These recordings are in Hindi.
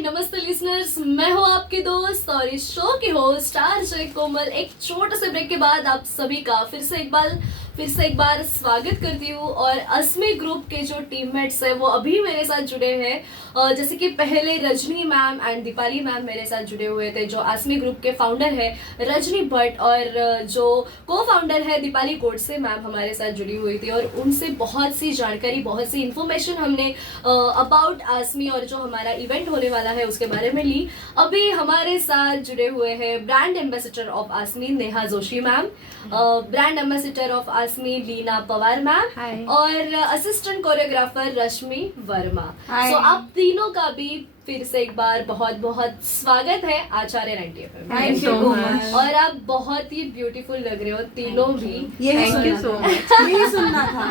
नमस्ते लिसनर्स, मैं हूँ आपके दोस्त और इस शो के होस्ट आरजे कोमल। एक छोटे से ब्रेक के बाद आप सभी का फिर से एक बार स्वागत करती हूँ। और अस्मी ग्रुप के जो टीममेट्स हैं वो अभी मेरे साथ जुड़े हैं। जैसे कि पहले Rajni ma'am and Deepali ma'am मेरे साथ जुड़े हुए थे, जो अस्मी ग्रुप के फाउंडर है रजनी भट्ट, और जो को फाउंडर है दीपाली गोडसे मैम हमारे साथ जुड़ी हुई थी। और उनसे बहुत सी जानकारी, बहुत सी इंफॉर्मेशन हमने अबाउट आसमी और जो हमारा इवेंट होने वाला है उसके बारे में ली। अभी हमारे साथ जुड़े हुए हैं brand ambassador of Asmi Neha Joshi ma'am, brand ambassador of Asmi Leena Pawar ma'am, और assistant choreographer Rashmi Verma. So आप तीनों का भी फिर से एक बार बहुत बहुत स्वागत है आचार्य 90 FM। Thank you so much. और आप बहुत ही ब्यूटीफुल लग रहे हो तीनों भी। Thank you so much. यही सुनना था।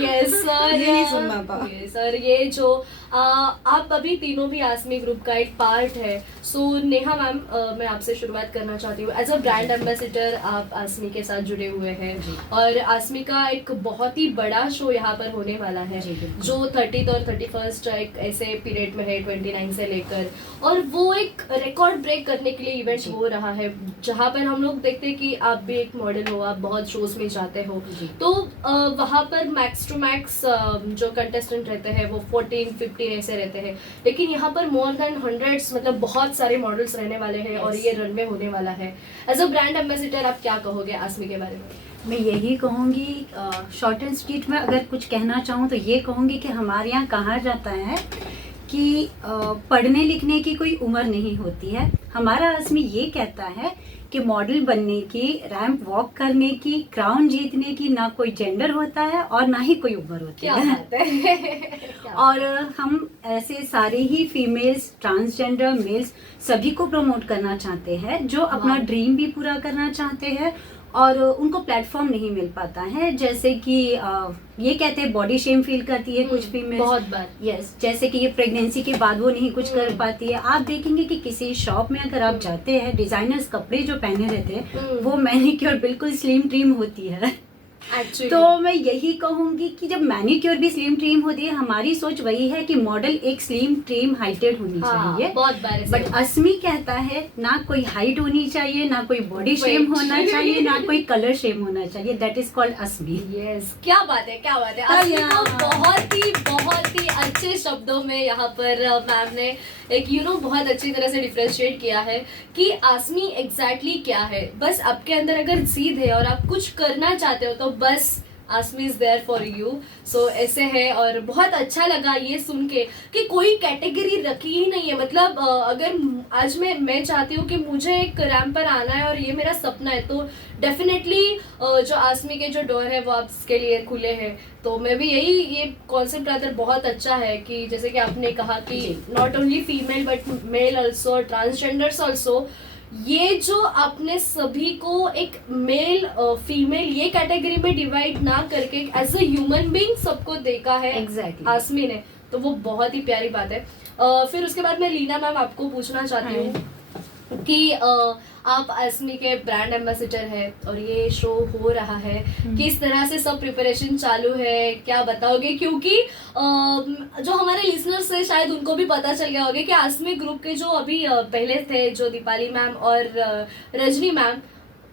यस सर, यही सुनना था। सर ये जो आप अभी तीनों भी आसमी ग्रुप का एक पार्ट है। सो नेहा मैम, मैं आपसे शुरुआत करना चाहती हूँ। एज अ ब्रांड एम्बेसडर आप आसमी के साथ जुड़े हुए हैं और आसमी का एक बहुत ही बड़ा शो यहाँ पर होने वाला है जो 30th और 31st एक ऐसे पीरियड में है 29 से लेकर, और वो एक रिकॉर्ड ब्रेक करने के लिए इवेंट हो रहा है जहाँ पर हम लोग देखते हैं कि आप भी एक मॉडल हो, आप बहुत शोज में जाते हो, तो वहाँ पर मैक्स टू मैक्स जो कंटेस्टेंट रहते हैं वो 14-15 ऐसे रहते हैं, लेकिन यहाँ पर मोर देन 100 मतलब बहुत सारे मॉडल्स रहने वाले हैं और ये रनवे होने वाला है। एज अ ब्रांड एम्बेसडर आप क्या कहोगे आसमी के बारे में? मैं यही कहूँगी, शॉर्ट एंड स्वीट में अगर कुछ कहना चाहूँ तो ये कहूँगी कि हमारे यहाँ कहा जाता है कि पढ़ने लिखने की कोई उम्र नहीं होती है। हमारा आसमी ये कहता है कि मॉडल बनने की, रैंप वॉक करने की, क्राउन जीतने की ना कोई जेंडर होता है और ना ही कोई उम्र होती है। और हम ऐसे सारे ही फीमेल्स, ट्रांसजेंडर, मेल्स सभी को प्रमोट करना चाहते हैं जो अपना ड्रीम भी पूरा करना चाहते हैं और उनको प्लेटफॉर्म नहीं मिल पाता है। जैसे कि ये कहते हैं बॉडी शेम फील करती है कुछ फीमेल बहुत बार। यस, जैसे कि ये प्रेगनेंसी के बाद वो नहीं कुछ कर पाती है। आप देखेंगे कि किसी शॉप में अगर आप जाते हैं, डिजाइनर्स कपड़े जो पहने रहते हैं वो मैनिक्योर बिल्कुल स्लिम ट्रिम होती है। Actually. तो मैं यही कहूंगी कि जब मैनिक्योर भी स्लिम ट्रिम होती है, हमारी सोच वही है कि मॉडल एक स्लिम ट्रिम हाइटेड होनी चाहिए। बहुत बार बट अस्मी कहता है ना कोई हाइट होनी चाहिए, ना कोई बॉडी शेम होना चाहिए, ना कोई कलर शेम होना चाहिए। That is called Asmi. Yes, क्या बात है, क्या बात है। अस्मी को बहुत ही अच्छे शब्दों में यहाँ पर मैम ने एक बहुत अच्छी तरह से डिफरेंशिएट किया है कि आसमी एग्जैक्टली क्या है। बस आपके अंदर अगर सीध है और आप कुछ करना चाहते हो तो बस आसमी इज देयर फॉर यू। सो ऐसे है और बहुत अच्छा लगा ये सुन के कि कोई कैटेगरी रखी ही नहीं है। मतलब अगर आज मैं चाहती हूँ कि मुझे एक रैंप पर आना है और ये मेरा सपना है, तो डेफिनेटली जो आसमी के जो डोर है वो आपके लिए खुले हैं। तो मैं भी ये कॉन्सेप्ट रादर बहुत अच्छा है कि जैसे कि आपने कहा कि not only female but male also, transgenders also, ये जो आपने सभी को एक मेल फीमेल ये कैटेगरी में डिवाइड ना करके एज अ ह्यूमन बीइंग सबको देखा है Exactly. आसमी ने, तो वो बहुत ही प्यारी बात है। फिर उसके बाद मैं लीना मैम आपको पूछना चाहती हूँ कि आप आसमी के ब्रांड एम्बेसडर है और ये शो हो रहा है, किस तरह से सब प्रिपरेशन चालू है, क्या बताओगे? क्योंकि जो हमारे लिसनर्स है शायद उनको भी पता चल गया होगा कि आसमी ग्रुप के जो अभी पहले थे जो दीपाली मैम और रजनी मैम,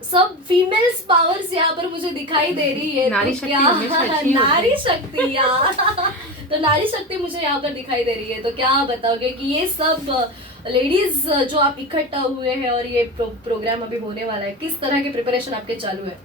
सब फीमेल्स पावर्स यहाँ पर मुझे दिखाई दे रही है। नारी तो शक्ति क्या हमेशा अच्छी नारी शक्ति यार तो नारी शक्ति मुझे यहाँ पर दिखाई दे रही है। तो क्या बताओगे कि ये सब लेडीज जो आप इकट्ठा हुए हैं और ये प्रोग्राम अभी होने वाला है, किस तरह के प्रिपरेशन आपके चालू है?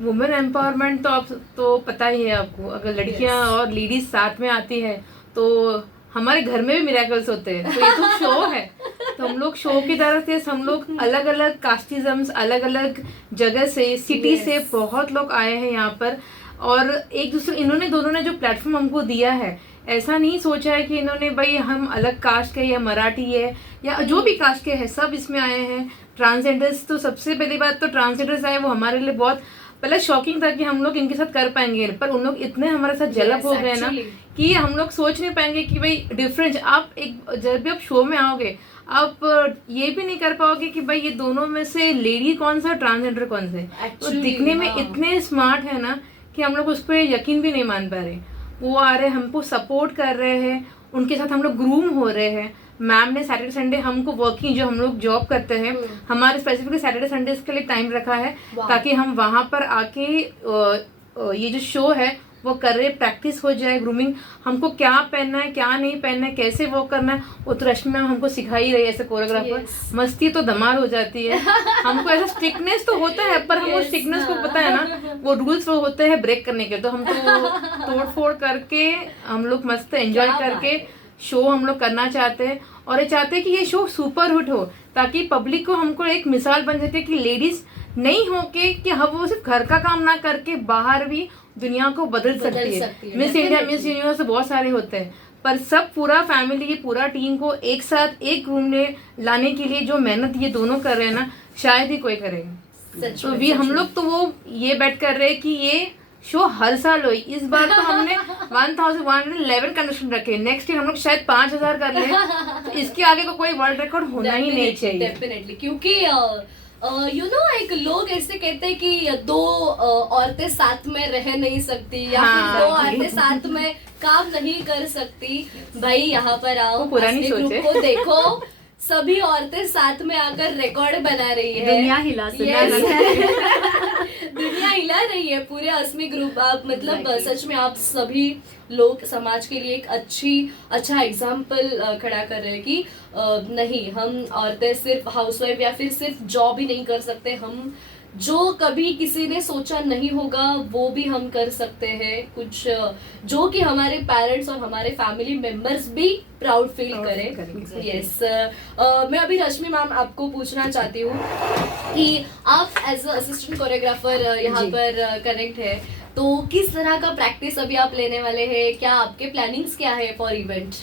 वुमेन एम्पावरमेंट तो आप तो पता ही है आपको, अगर लड़कियां और लेडीज साथ में आती है तो हमारे घर में भी मिरेकल्स होते हैं। तो ये तो शो है, तो हम लोग शो की तरफ से हम लोग अलग अलग कास्टिज्म्स, अलग अलग जगह से, सिटी से बहुत लोग आए हैं यहाँ पर, और एक दूसरे इन्होंने दोनों ने जो प्लेटफॉर्म हमको दिया है, ऐसा नहीं सोचा है कि इन्होंने भाई हम अलग कास्ट के या मराठी है या जो भी कास्ट के हैं सब इसमें आए हैं। ट्रांसजेंडर्स तो सबसे पहली बात तो ट्रांसजेंडर्स आए वो हमारे लिए बहुत पहले शॉकिंग था कि हम लोग इनके साथ कर पाएंगे, पर उन लोग इतने हमारे साथ जलप हो गए ना कि हम लोग सोच नहीं पाएंगे कि भाई डिफरेंस। आप एक जब भी आप शो में आओगे आप ये भी नहीं कर पाओगे कि भाई ये दोनों में से लेडी कौन सा, ट्रांसजेंडर कौन सा है। तो दिखने में इतने स्मार्ट है ना कि हम लोग उस पर यकीन भी नहीं मान पा रहे। वो आ रहे, हमको सपोर्ट कर रहे हैं, उनके साथ हम लोग ग्रूम हो रहे हैं। मैम ने सैटरडे संडे हमको वर्किंग जो हम लोग जॉब करते हैं हमारे स्पेसिफिकली सैटरडे संडे के लिए टाइम रखा है ताकि हम वहां पर आके ये जो शो है वो कर रहे, प्रैक्टिस हो जाए, ग्रूमिंग हमको क्या पहनना है क्या नहीं पहनना है कैसे वो करना है वो तो रश्मि मैम हमको सिखा ही रही है एज ए कोरियोग्राफर। मस्ती तो धमाल हो जाती है। हमको ऐसा स्ट्रिक्टनेस तो होता है पर हम वो स्ट्रिक्टनेस को पता है ना वो रूल्स वो होते हैं ब्रेक करने के, तो हम तो तोड़ फोड़ करके हम लोग मस्त एंजॉय करके शो हम लोग करना चाहते हैं और ये चाहते हैं कि ये शो सुपर हिट हो ताकि पब्लिक को हमको एक मिसाल बन सके कि लेडीज नहीं हो के कि हम वो सिर्फ घर का काम ना करके बाहर भी दुनिया को बदल सकती है। मिस इंडिया मिस यूनिवर्स बहुत सारे होते हैं पर सब पूरा फैमिली पूरा टीम को एक साथ एक रूम में लाने के लिए जो मेहनत ये दोनों कर रहे हैं ना शायद ही कोई करेगा। तो भी हम लोग तो वो ये बेट कर रहे हैं कि ये शो हर साल हो। इस बार तो हमने 1111 कंडीशन रखे, नेक्स्ट ईयर हम लोग शायद 5000 कर ले, तो इसके आगे को कोई वर्ल्ड रिकॉर्ड होना ही नहीं चाहिए डेफिनेटली। क्योंकि एक लोग ऐसे कहते हैं कि दो औरतें साथ में रह नहीं सकती या फिर दो औरतें साथ में काम नहीं कर सकती। भाई यहाँ पर आओ, पुरानी सोच है। को देखो, सभी औरतें साथ में आकर रिकॉर्ड बना रही है, दुनिया हिला दुनिया हिला रही है पूरे अस्मी ग्रुप। आप मतलब सच में आप सभी लोग समाज के लिए एक अच्छा एग्जाम्पल खड़ा कर रहे हैं कि नहीं, हम औरतें सिर्फ हाउसवाइफ या फिर सिर्फ जॉब ही नहीं कर सकते, हम जो कभी किसी ने सोचा नहीं होगा वो भी हम कर सकते हैं, कुछ जो कि हमारे पेरेंट्स और हमारे फैमिली मेंबर्स भी प्राउड फील करें। यस, मैं अभी रश्मि मैम आपको पूछना चाहती हूँ कि आप एज अ असिस्टेंट कोरियोग्राफर यहाँ पर कनेक्ट है, तो किस तरह का प्रैक्टिस अभी आप लेने वाले हैं, क्या आपके प्लानिंग्स क्या है फॉर इवेंट?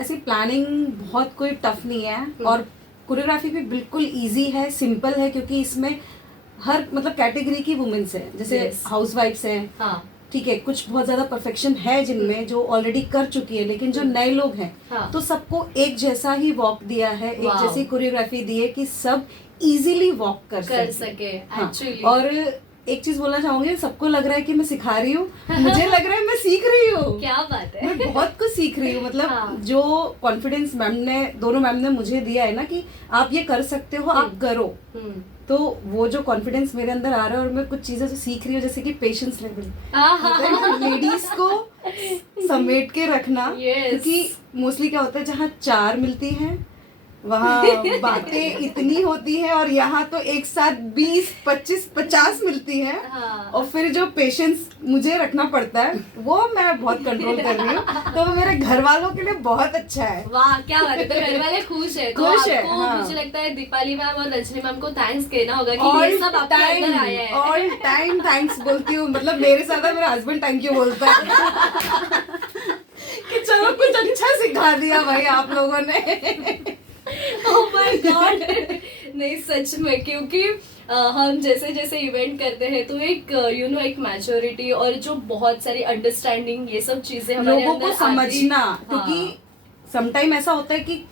ऐसी प्लानिंग बहुत कोई टफ नहीं है और कोरियोग्राफी भी बिल्कुल इजी है, सिंपल है क्योंकि इसमें हर मतलब कैटेगरी की वुमेन्स है, जैसे हाउसवाइफ्स हैं, हाँ, ठीक है, कुछ बहुत ज्यादा परफेक्शन है जिनमें जो ऑलरेडी कर चुकी है, लेकिन जो नए लोग हैं तो सबको एक जैसा ही वॉक दिया है, एक जैसी कोरियोग्राफी दी है कि सब इजीली वॉक कर सके। एक्चुअली और एक चीज बोलना चाहूंगी, सबको लग रहा है कि मैं सिखा रही हूँ, मुझे लग रहा है मैं सीख रही हूँ। क्या बात है, मैं बहुत कुछ सीख रही हूँ। मतलब जो कॉन्फिडेंस दोनों मैम ने मुझे दिया है ना कि आप ये कर सकते हो, आप करो, तो वो जो कॉन्फिडेंस मेरे अंदर आ रहा है और मैं कुछ चीजें जो सीख रही हूँ जैसे कि पेशेंस लेवल, लेडीज को समेट के रखना, क्योंकि मोस्टली क्या होता है जहाँ 4 मिलती हैं वहाँ बातें इतनी होती है और यहाँ तो एक साथ 20, 25, 50 मिलती है। और फिर जो पेशेंस मुझे रखना पड़ता है वो मैं बहुत कंट्रोल कर रही हूँ, तो मेरे घर वालों के लिए बहुत अच्छा है। वाह, क्या बात है, तो घर वाले खुश है। तो आपको मुझे लगता है दीपाली मैम और रजनी मैम को थैंक्स कहना होगा कि ये सब आपके अंदर आया है। ऑल टाइम थैंक्स बोलती हूँ, मतलब मेरे साथ मेरा हस्बैंड थैंक यू बोलता है कि चलो कुछ अच्छा सिखा दिया भाई आप लोगों ने। Oh my God! नहीं सच में, क्योंकि हम जैसे जैसे इवेंट करते हैं तो एक एक मैच्योरिटी और जो बहुत सारी अंडरस्टैंडिंग, ये सब चीजें हमारे लोगों को समझना, क्योंकि समटाइम ऐसा होता है कि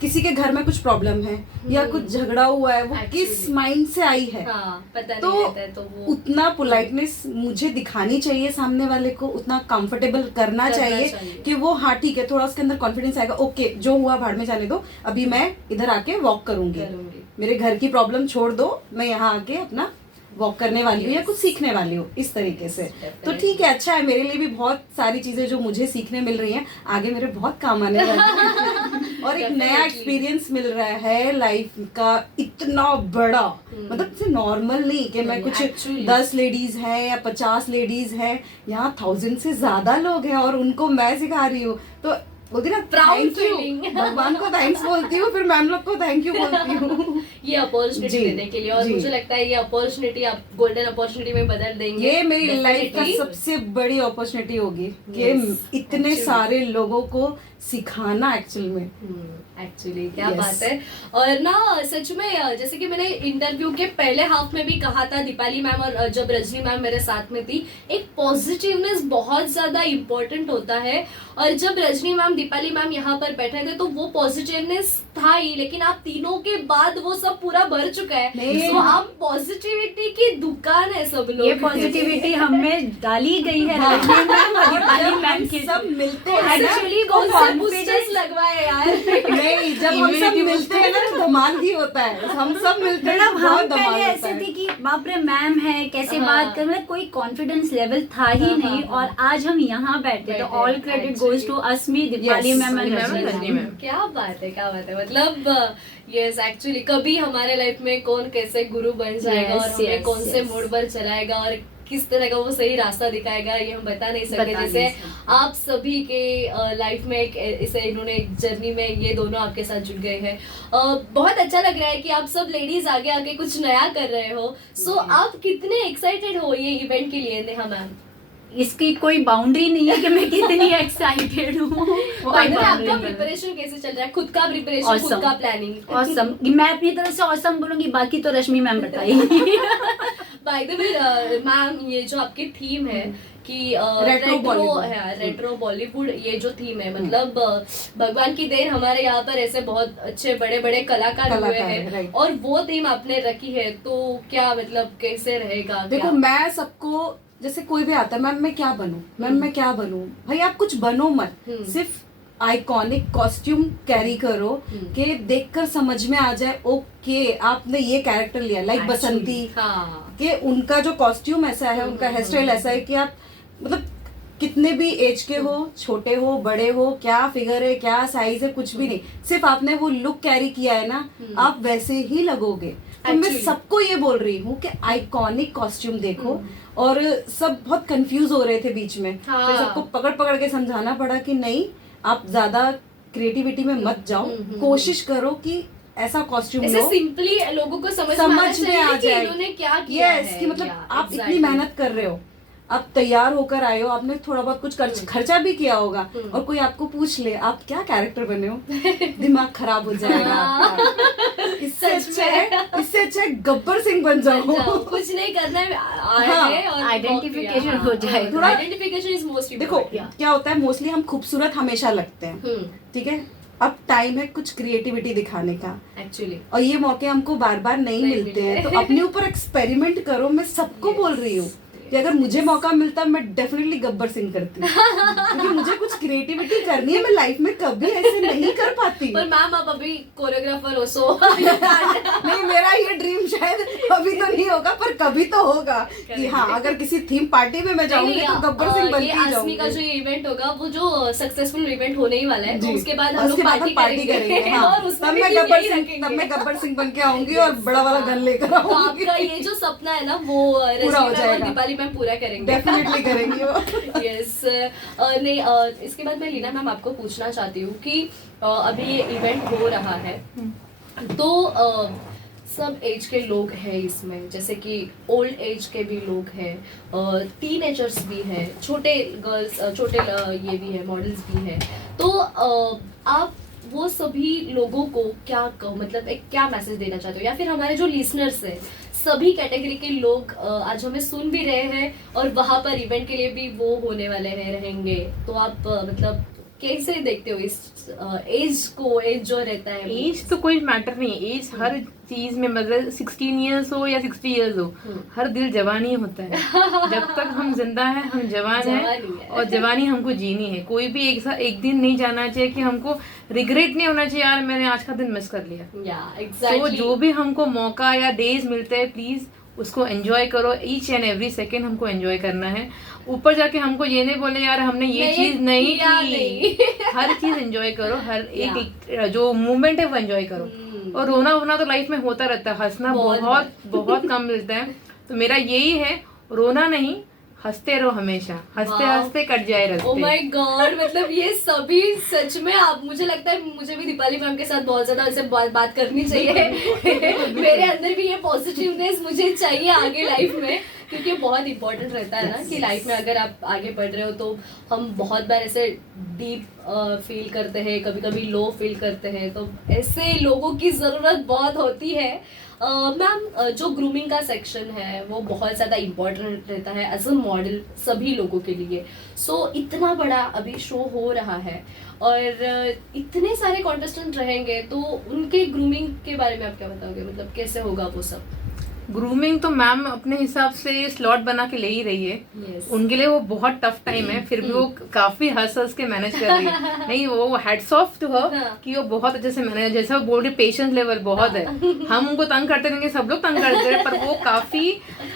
किसी के घर में कुछ प्रॉब्लम है या कुछ झगड़ा हुआ है, वो किस माइंड से आई है, पता तो नहीं रहता है, तो वो उतना पोलाइटनेस मुझे दिखानी चाहिए सामने वाले को, उतना कंफर्टेबल करना चाहिए कि वो हाँ ठीक है, थोड़ा उसके अंदर कॉन्फिडेंस आएगा, ओके जो हुआ भाड़ में जाने दो, अभी मैं इधर आके वॉक करूंगी, मेरे घर की प्रॉब्लम छोड़ दो, मैं यहाँ आके अपना वॉक करने वाली हूँ या कुछ सीखने वाली हूँ, इस तरीके से। तो ठीक है, अच्छा है, मेरे लिए भी बहुत सारी चीजें जो मुझे सीखने मिल रही हैं आगे मेरे बहुत काम आने वाली है और एक नया एक्सपीरियंस मिल रहा है लाइफ का, इतना बड़ा, मतलब नॉर्मल नहीं कि मैं कुछ 10 लेडीज हैं या 50 लेडीज हैं, यहाँ 1000 से ज्यादा लोग हैं और उनको मैं सिखा रही हूँ, तो बोलती ना थैंक यू, भगवान को थैंक्स बोलती हूँ, फिर मैम लोग को थैंक यू बोलती हूँ ये अपॉर्चुनिटी देने के लिए। और मुझे लगता है ये अपॉर्चुनिटी आप गोल्डन अपॉर्चुनिटी में बदल देंगे। ये मेरी लाइफ का सबसे बड़ी अपॉर्चुनिटी होगी कि इतने सारे लोगों को सिखाना एक्चुअली क्या बात है। और ना सच में जैसे कि मैंने इंटरव्यू के पहले हाफ में भी कहा था, दीपाली मैम और जब रजनी मैम मेरे साथ में थी, एक पॉजिटिवनेस बहुत ज्यादा इम्पोर्टेंट होता है। और जब रजनी मैम दीपाली मैम यहाँ पर बैठे थे तो वो पॉजिटिवनेस था ही, लेकिन आप तीनों के बाद वो सब कप पूरा भर चुका है। नहीं। तो आप पॉजिटिविटी की दुकान है सब लोग। ये पॉजिटिविटी हमें डाली गई है हाँ। रजनी मैम और दीपाली जब मैम हम की। सब मिलते हैं ना, एक्चुअली तो कौन से confidence- बूस्टर्स लगवाए यार। नहीं, जब हम सब Immunity मिलते हैं ना तो धमाल ही होता है। हम सब मिलते हैं मतलब तो हम बहुत धमाल पहले होता ऐसे है। थे कि बाप रे मैम है कैसे हाँ। बात कर, मतलब कोई कॉन्फिडेंस लेवल था ही हाँ, नहीं। हाँ, और आज हम यहाँ बैठे तो बैठे, all credit goes actually। To Asmi, Deepali Yes, ma'am and Deepali ma'am, Rajni Rajni ma'am. Ma'am. क्या बात है, क्या बात है। मतलब यस एक्चुअली कभी हमारे लाइफ में कौन कैसे गुरु बन जाएगा Yes, और हमें yes, कौन से yes। मोड़ पर चलाएगा और किस तरह का वो सही रास्ता दिखाएगा, ये हम बता नहीं सकते। बता नहीं जैसे सकते। आप सभी के लाइफ में एक इसे इन्होंने एक जर्नी में ये दोनों आपके साथ जुड़ गए हैं। बहुत अच्छा लग रहा है कि आप सब लेडीज आगे आके कुछ नया कर रहे हो। सो आप कितने एक्साइटेड हो ये इवेंट के लिए नेहा मैम? इसकी कोई बाउंड्री नहीं है कि मैं कितनी एक्साइटेड हूँ। By the way, आपका प्रिपरेशन कैसे चल रहा है? खुद का प्रिपरेशन, खुद Awesome। का प्लानिंग। ऑसम, मैं अपनी तरफ से ऑसम बोलूंगी, बाकी तो रश्मि मैम बताएगी। बाय द वे मैम, ये जो आपकी थीम है कि Retro Bollywood। है, रेट्रो बॉलीवुड, ये जो थीम है मतलब भगवान की देन हमारे यहाँ पर ऐसे बहुत अच्छे बड़े बड़े कलाकार हुए कलाकार हैं है, right। और वो थीम आपने रखी है, तो क्या मतलब कैसे रहेगा? देखो, क्या? मैं सबको, जैसे कोई भी आता है, मैम मैं क्या बनूं, मैम मैं क्या बनूं, भाई आप कुछ बनो मत, सिर्फ आइकॉनिक कॉस्ट्यूम कैरी करो कि देखकर समझ में आ जाए ओके आपने ये कैरेक्टर लिया। लाइक Actually, बसंती हाँ कि उनका जो कॉस्ट्यूम ऐसा है, उनका हेयर स्टाइल ऐसा है कि आप मतलब कितने भी एज के हो, छोटे हो बड़े हो, क्या फिगर है क्या साइज है कुछ भी नहीं, सिर्फ आपने वो लुक कैरी किया है ना, आप वैसे ही लगोगे। तो मैं Actually। सबको ये बोल रही हूँ कि आइकॉनिक कॉस्ट्यूम देखो। और सब बहुत कंफ्यूज हो रहे थे बीच में, हाँ। तो सबको पकड़ पकड़ के समझाना पड़ा कि नहीं, आप ज्यादा क्रिएटिविटी में मत जाओ, कोशिश करो कि ऐसा कॉस्ट्यूम ऐसे लो सिंपली लोगों को समझ में आना समझ में चाहिए आ कि जाए इन्होंने क्या किया यस है। कि मतलब Yeah, आप इतनी exactly। मेहनत कर रहे हो, आप तैयार होकर आए हो, आपने थोड़ा बहुत कुछ खर्चा भी किया होगा, और कोई आपको पूछ ले आप क्या कैरेक्टर बने हो, दिमाग खराब हो जाएगा आपका। इससे अच्छा है गब्बर सिंह बन जाओ। कुछ नहीं करना है, आए हाँ, हैं और identification walk किया। हो जाएगा। थोड़ा आइडेंटिफिकेशन इज मोस्ट देखो क्या होता है, मोस्टली हम खूबसूरत हमेशा लगते हैं, ठीक है, अब टाइम है कुछ क्रिएटिविटी दिखाने का, एक्चुअली और ये मौके हमको बार बार नहीं नहीं मिलते मिलते। हैं, तो अपने ऊपर एक्सपेरिमेंट करो। मैं सबको बोल रही हूँ कि अगर मुझे मौका मिलता मैं डेफिनेटली गब्बर सिंह करती, क्योंकि मुझे कुछ क्रिएटिविटी करनी है, मैं लाइफ में कभी ऐसे नहीं कर पाती। पर मैम आप अभी कोरियोग्राफर हो, सो नहीं, मेरा ये ड्रीम शायद अभी तो नहीं होगा, पर कभी तो होगा कि हाँ, अगर किसी थीम पार्टी में मैं जाऊंगी तो गब्बर सिंह बन ये के आसमी का जो जाऊंगी। इवेंट होगा वो जो सक्सेसफुल इवेंट होने ही वाला है, तो जी। उसके बाद हम उसके लोग बाद हम पार्टी करेंगे हाँ। और उसमें तब भी मैं theme गब्बर यही सिंह रखेंगे। तब मैं गब्बर सिंह बन के आऊंगी और बड़ा वाला गन लेकर तो आऊंगी। आपका ये जो सपना है ना वो रजनी पूरा हो मैम और जाएगा। दीपाली मैम पूरा करेंगे। डेफिनेटली करेंगी वो। यस नहीं इसके बाद मैं लीना मैम आपको पूछना चाहती हूँ कि अभी ये इवेंट हो रहा है, तो सब एज के लोग हैं इसमें, जैसे कि ओल्ड एज के भी लोग हैं, टीनेजर्स भी हैं, छोटे गर्ल्स, छोटे ये भी है, मॉडल्स भी हैं, तो आप वो सभी लोगों को क्या मतलब एक क्या मैसेज देना चाहते हो, या फिर हमारे जो लिसनर्स हैं सभी कैटेगरी के लोग आज हमें सुन भी रहे हैं और वहां पर इवेंट के लिए भी वो होने वाले हैं, रहेंगे, तो आप मतलब कैसे देखते हो इस एज को? एज जो रहता है वो- एज तो कोई मैटर नहीं है, एज हर चीज में, मतलब 16 इयर्स हो या 60 इयर्स हो, हर दिल जवानी होता है। जब तक हम जिंदा हैं हम जवान जवानी हैं, है। और जवानी हमको जीनी है। कोई भी एक दिन नहीं जाना चाहिए कि हमको रिग्रेट नहीं होना चाहिए यार मैंने आज का दिन मिस कर लिया। या तो एग्जैक्टली जो भी हमको मौका या डेज मिलते हैं प्लीज उसको एंजॉय करो, ईच एंड एवरी सेकेंड हमको एंजॉय करना है। ऊपर जाके हमको ये नहीं बोले यार हमने ये नहीं चीज नहीं किया नहीं। की। हर चीज एंजॉय करो, हर एक जो मूवमेंट है वो एंजॉय करो। और रोना वोना तो लाइफ में होता रहता है, हंसना बहुत बहुत बहुत कम मिलता है। तो मेरा यही है, रोना नहीं, हंसते रहो हमेशा, हंसते Wow। हंसते कट जाए ओ रास्ते। माय गॉड, मतलब ये सभी सच में आप, मुझे लगता है मुझे भी दीपाली मैम के साथ बहुत ज्यादा ऐसे बात करनी चाहिए। मेरे अंदर भी ये पॉजिटिवनेस मुझे चाहिए आगे लाइफ में, क्योंकि बहुत इंपॉर्टेंट रहता है ना कि लाइफ में अगर आप आगे बढ़ रहे हो तो हम बहुत बार ऐसे डीप फील करते हैं, कभी कभी लो फील करते हैं, तो ऐसे लोगों की जरूरत बहुत होती है। मैम जो ग्रूमिंग का सेक्शन है वो बहुत ज़्यादा इम्पोर्टेंट रहता है एज अ मॉडल सभी लोगों के लिए। सो इतना बड़ा अभी शो हो रहा है और इतने सारे कॉन्टेस्टेंट रहेंगे, तो उनके ग्रूमिंग के बारे में आप क्या बताओगे, मतलब कैसे होगा वो सब? ग्रूमिंग तो मैम अपने हिसाब से स्लॉट बना के ले ही रही है। Yes. उनके लिए वो बहुत टफ टाइम है, फिर भी वो काफी हंस हंस के मैनेज कर रही है। नहीं, वो हेड्स ऑफ टू हर कि वो बहुत अच्छे से मैनेज, जैसे वो बोल रही पेशेंस लेवल बहुत है। हम उनको तंग करते रहेंगे, सब लोग तंग करते हैं, पर वो काफी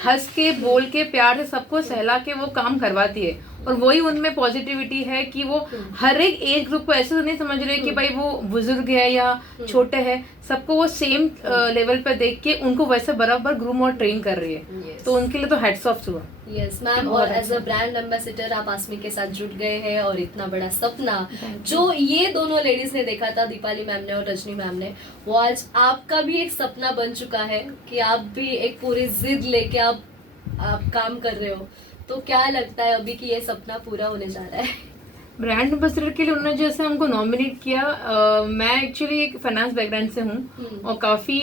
हंस के बोल के प्यार से सबको सहला के वो काम करवाती है। और वही उनमें पॉजिटिविटी है कि वो हर एक एज ग्रुप को ऐसे तो नहीं समझ रहे कि भाई वो बुजुर्ग है या छोटे है, सबको वो सेम लेवल पे देख के उनको वैसे बराबर ग्रूम और ट्रेन कर रही है। Yes. तो उनके लिए तो हेड्स ऑफ हुआ। यस मैम, और एज अ ब्रांड एम्बेसडर आप आसमी के साथ जुट गए हैं और इतना बड़ा सपना जो ये दोनों लेडीज ने देखा था, दीपाली मैम ने और रजनी मैम ने, वो आज आपका भी एक सपना बन चुका है कि आप भी एक पूरी जिद लेके आप काम कर रहे हो। तो क्या लगता है अभी कि ये सपना पूरा होने जा रहा है? ब्रांड एम्बेसडर के लिए उन्होंने जैसे हमको नॉमिनेट किया, मैं एक्चुअली एक फाइनेंस बैकग्राउंड से हूँ और काफी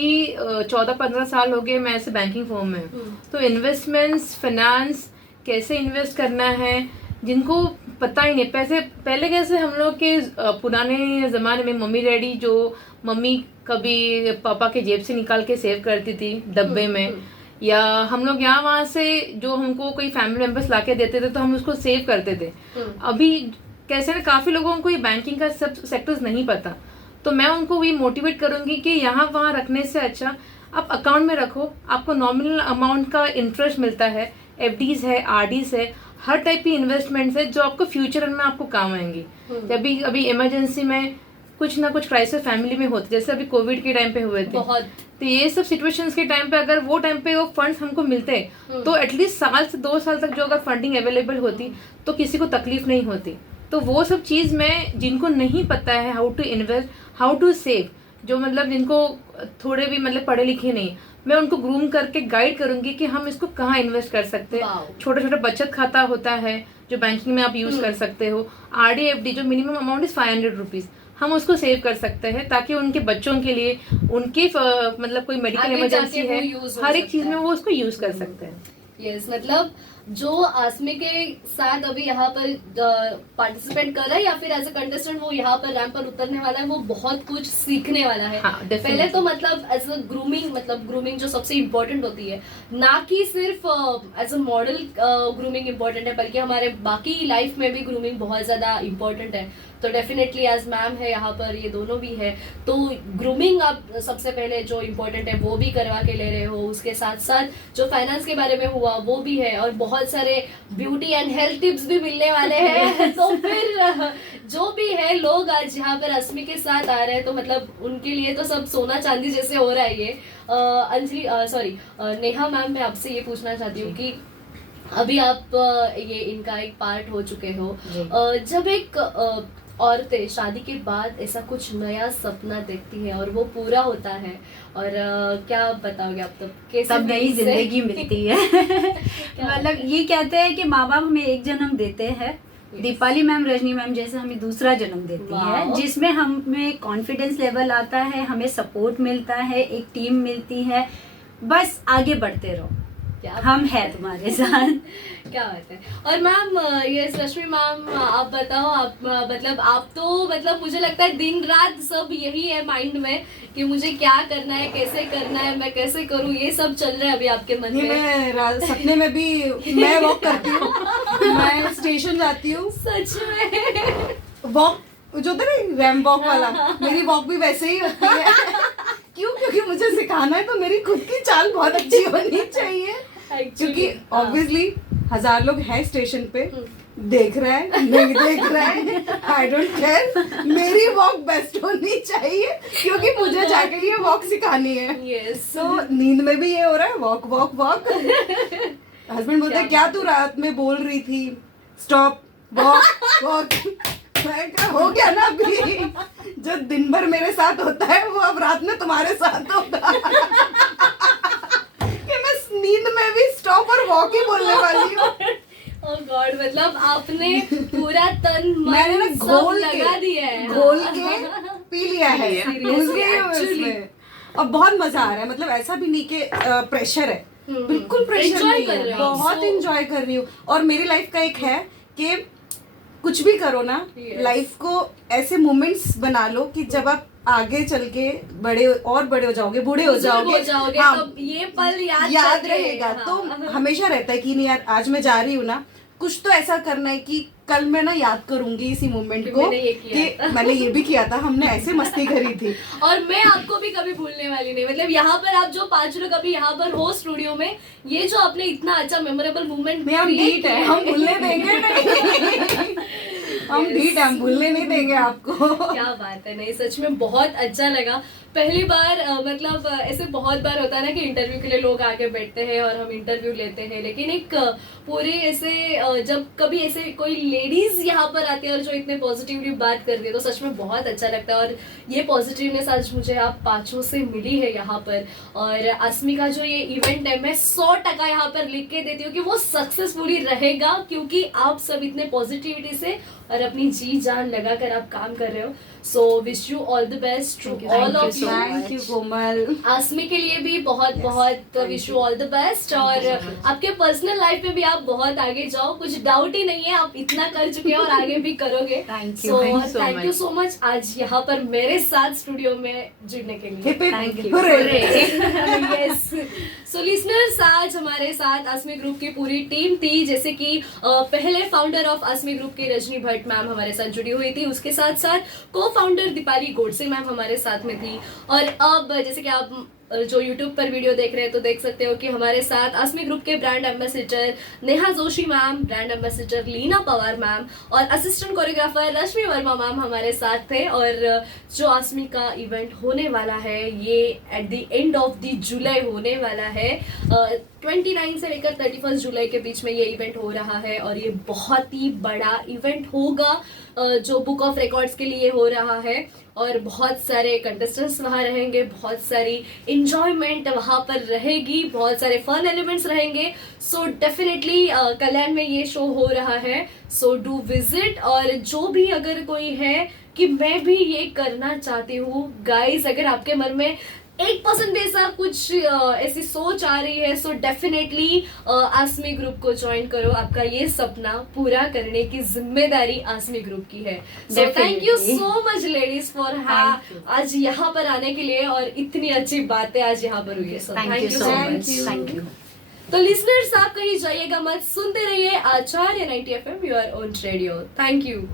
14-15 साल हो गए मैं ऐसे बैंकिंग फर्म में हूँ। तो इन्वेस्टमेंट्स, फाइनेंस, कैसे इन्वेस्ट करना है, जिनको पता ही नहीं। पैसे पहले कैसे हम लोग के पुराने जमाने में मम्मी डैडी, जो मम्मी कभी पापा के जेब से निकाल के सेव करती थी डब्बे में, या हम लोग यहाँ वहाँ से जो हमको कोई फैमिली मेंबर्स लाके देते थे तो हम उसको सेव करते थे। अभी कैसे ना काफी लोगों को ये बैंकिंग का सब सेक्टर्स नहीं पता, तो मैं उनको भी मोटिवेट करूंगी कि यहाँ वहाँ रखने से अच्छा आप अकाउंट में रखो, आपको नॉमिनल अमाउंट का इंटरेस्ट मिलता है, एफडीज है, आरडीज है, हर टाइप की इन्वेस्टमेंट्स है जो आपको फ्यूचर में आपको काम आएंगी। जब भी अभी इमरजेंसी में कुछ ना कुछ क्राइसिस फैमिली में होती, जैसे अभी कोविड के टाइम पे हुए थे बहुत, तो ये सब सिचुएशंस के टाइम पे अगर वो टाइम पे वो फंड्स हमको मिलते तो एटलीस्ट साल से 2 साल तक जो अगर फंडिंग अवेलेबल होती तो किसी को तकलीफ नहीं होती। तो वो सब चीज में जिनको नहीं पता है how to invest, how to save, जो मतलब जिनको थोड़े भी मतलब पढ़े लिखे नहीं, मैं उनको ग्रूम करके गाइड करूंगी कि हम इसको कहाँ इन्वेस्ट कर सकते हैं। छोटा छोटा बचत खाता होता है जो बैंकिंग में आप यूज कर सकते हो, आरडी एफडी जो मिनिमम अमाउंट इज 500 रुपीज, हम उसको सेव कर सकते हैं ताकि उनके बच्चों के लिए, उनके मतलब कोई मेडिकल इमरजेंसी है, हर एक चीज में वो उसको यूज कर सकते हैं। यस, मतलब जो आसमी के साथ अभी यहाँ पर पार्टिसिपेट कर रहा है या फिर एज अ कंटेस्टेंट वो यहाँ पर रैंप पर उतरने वाला है, वो बहुत कुछ सीखने वाला है। हाँ, पहले तो मतलब एज अ ग्रूमिंग, मतलब ग्रूमिंग जो सबसे इम्पोर्टेंट होती है, ना कि सिर्फ as a model grooming important है, बल्कि हमारे बाकी लाइफ में भी ग्रूमिंग बहुत ज्यादा इम्पोर्टेंट है। तो डेफिनेटली एज मैम है यहाँ पर, ये दोनों भी है, तो ग्रूमिंग आप सबसे पहले जो इम्पोर्टेंट है वो भी करवा के ले रहे हो, उसके साथ साथ जो फाइनेंस के बारे में हुआ वो भी है, और बहुत सारे ब्यूटी एंड हेल्थ टिप्स भी मिलने वाले हैं। तो फिर जो भी है, लोग आज यहाँ पर आसमी के साथ आ रहे हैं तो मतलब उनके लिए तो सब सोना चांदी जैसे हो रहा है ये। अंजलि, सॉरी नेहा मैम, मैं आपसे ये पूछना चाहती हूँ कि अभी आप ये इनका एक पार्ट हो चुके हो, जब एक औरतें शादी के बाद ऐसा कुछ नया सपना देखती है और वो पूरा होता है, और क्या बताओगे आप, तब कैसे तब नई जिंदगी मिलती है। मतलब ये कहते हैं कि माँ बाप हमें एक जन्म देते हैं, दीपाली मैम, रजनी मैम जैसे हमें दूसरा जन्म देती है, जिसमें हमें कॉन्फिडेंस लेवल आता है, हमें सपोर्ट मिलता है, एक टीम मिलती है, बस आगे बढ़ते रहो, हम है तुम्हारे साथ। क्या बात है। और मैम, ये रश्मि मैम, आप बताओ, आप मतलब आप तो मतलब मुझे लगता है दिन रात सब यही है माइंड में कि मुझे क्या करना है, कैसे करना है, मैं कैसे करूँ, ये सब चल रहा है अभी आपके मन में। मैं सपने में भी मैं वॉक करती हूँ, मैं स्टेशन जाती हूँ, सच में वॉक जो होता है ना रैम वॉक वाला, मेरी वॉक भी वैसे ही होती है। क्यों? क्योंकि मुझे सिखाना है तो मेरी खुद की चाल बहुत अच्छी होनी चाहिए, क्योंकि ऑब्वियसली 1000 लोग हैं स्टेशन पे, देख रहा है नहीं देख रहा है, आई डोंट केयर, मेरी वॉक बेस्ट होनी चाहिए क्योंकि मुझे जाके ये वॉक सिखानी है। यस, तो नींद में भी ये हो रहा है, वॉक वॉक वॉक। हस्बैंड बोलते हैं क्या तू रात में बोल रही थी, स्टॉप वॉक वॉक। मैं क्या हो गया ना, अभी जो दिन भर मेरे साथ होता है वो अब रात में तुम्हारे साथ होगा। कि मैं नींद में भी स्टॉप और वॉक ही बोलने वाली हूँ। ओह गॉड, मतलब आपने पूरा तन मैंने ना मन सब लगा दिया है, घोल के पी लिया है, Seriously, घुस गई हूँ actually। इसमें। और बहुत मजा आ रहा है, मतलब ऐसा भी नहीं कि प्रेशर है, बिल्कुल प्रेशर Enjoy नहीं कर है, रहे हो। बहुत So- इंजॉय कर रही हूँ। और मेरी लाइफ का एक है कि कुछ भी करो ना, Yes. लाइफ को ऐसे मोमेंट्स बना लो कि जब आप आगे चल के बड़े हो जाओगे, बूढ़े हो जाओगे, हाँ, तब ये पल याद याद करके, रहेगा। हाँ। तो हमेशा रहता है कि नहीं यार, आज मैं जा रही हूँ ना, कुछ तो ऐसा करना है कि कल मैं ना याद करूंगी इसी मोमेंट कि को मैंने ये किया था। कि मैंने ये भी किया था, हमने ऐसे मस्ती करी थी। और मैं आपको भी कभी भूलने वाली नहीं, मतलब यहाँ पर आप जो 5 लोग अभी यहाँ पर हो स्टूडियो में, ये जो आपने इतना अच्छा मेमोरेबल मोमेंट में हम ढीठ है, हम भूलने देंगे नहीं। हम ढीठ है, हम भूलने नहीं देंगे आपको। क्या बात है, नहीं सच में बहुत अच्छा लगा। पहली बार मतलब ऐसे बहुत बार होता है ना कि इंटरव्यू के लिए लोग आके बैठते हैं और हम इंटरव्यू लेते हैं, लेकिन एक पूरे ऐसे जब कभी ऐसे कोई लेडीज यहाँ पर आती है और जो इतने पॉजिटिवली बात करती है, तो सच में बहुत अच्छा लगता है। और ये पॉजिटिवनेस आज मुझे आप 5 से मिली है यहाँ पर। और अस्मी का जो ये इवेंट है, मैं 100% यहाँ पर लिख के देती हूँ कि वो सक्सेसफुली रहेगा, क्योंकि आप सब इतने पॉजिटिविटी से और अपनी जी जान लगाकर आप काम कर रहे हो। So wish you all the best to all of you. Thank you Komal. Asmi के लिए भी बहुत बहुत wish you all the best. और आपके पर्सनल लाइफ में भी आप बहुत आगे जाओ, कुछ डाउट ही नहीं है, आप इतना कर चुके हैं और आगे भी करोगे। Thank you, so thank you so thank you much. So much आज यहाँ पर मेरे साथ स्टूडियो में जुड़ने के लिए। Hip hip Thank you. Hurray. Yes. So listeners, आज हमारे साथ आसमी ग्रुप की पूरी टीम थी, जैसे कि पहले फाउंडर ऑफ आसमी ग्रुप के रजनी भट्ट मैम हमारे साथ जुड़ी हुई थी, उसके साथ साथ को फाउंडर दीपाली गोडसे मैम हमारे साथ में थी। और अब जैसे कि आप जो YouTube पर वीडियो देख रहे हैं तो देख सकते हो कि हमारे साथ आसमी ग्रुप के brand ambassador Neha Joshi ma'am, brand ambassador Leena Pawar ma'am और assistant choreographer Rashmi Verma ma'am हमारे साथ थे। और जो आसमी का इवेंट होने वाला है, ये at the end of the जुलाई होने वाला है। 29 से लेकर 31 जुलाई के बीच में ये इवेंट हो रहा है और ये बहुत ही बड़ा इवेंट होगा जो बुक ऑफ रिकॉर्ड्स के लिए हो रहा है। और बहुत सारे कंटेस्टेंट्स वहाँ रहेंगे, बहुत सारी इंजॉयमेंट वहाँ पर रहेगी, बहुत सारे फन एलिमेंट्स रहेंगे। सो डेफिनेटली कल्याण में ये शो हो रहा है, सो डू विजिट। और जो भी अगर कोई है कि मैं भी ये करना चाहती हूँ, गाइस, अगर आपके मन में 1% भी ऐसा कुछ ऐसी सोच आ रही है, सो डेफिनेटली आसमी ग्रुप को ज्वाइन करो। आपका ये सपना पूरा करने की जिम्मेदारी आसमी ग्रुप की है। So thank you so much ladies for आज यहाँ पर आने के लिए, और इतनी अच्छी बातें आज यहाँ पर हुई है। सो Thank you so Thank much. you. Thank you. तो लिसनर्स, आप कहीं जाइएगा मत, सुनते रहिए आचार्य 90 FM, your own radio. Thank you.